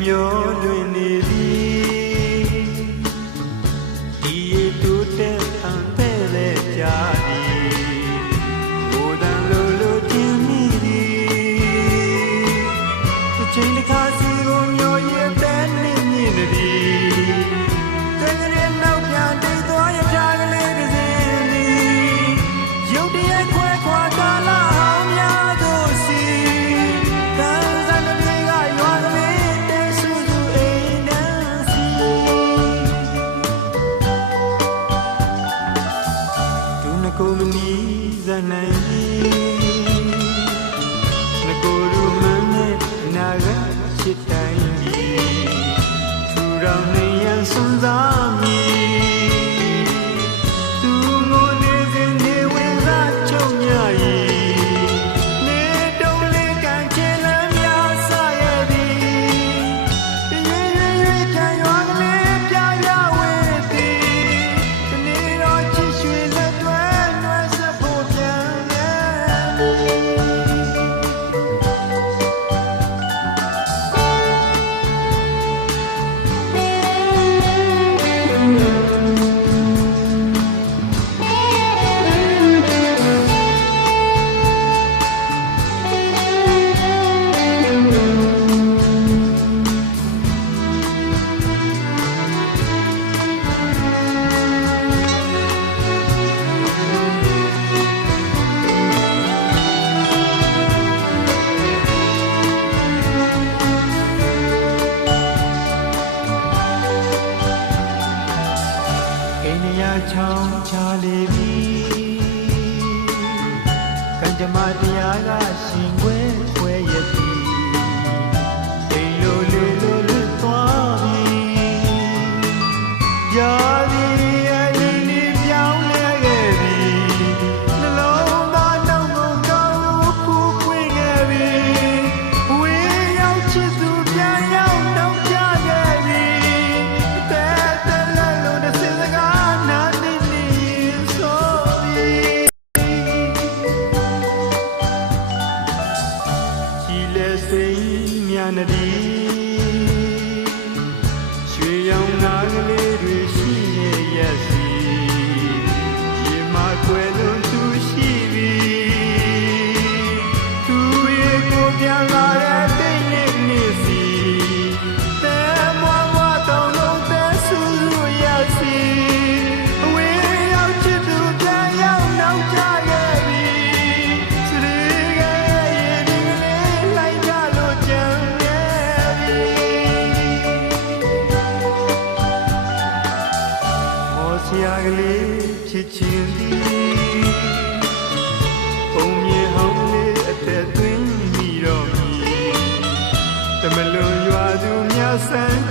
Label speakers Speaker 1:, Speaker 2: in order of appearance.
Speaker 1: Your lụy ငကိုယ်လူမှန်းနဲ့အနာဂတ်ချစ်တိုင်း Thank you. ညာချောင်းချလေပြီကံကြမ္မာတရားကရှင် စ်ခြင်းသည်ဘုံမြေဟောင်းလေးအသက်သွင်းမိတော့မည်တမလွန်ရွာသူများဆန်း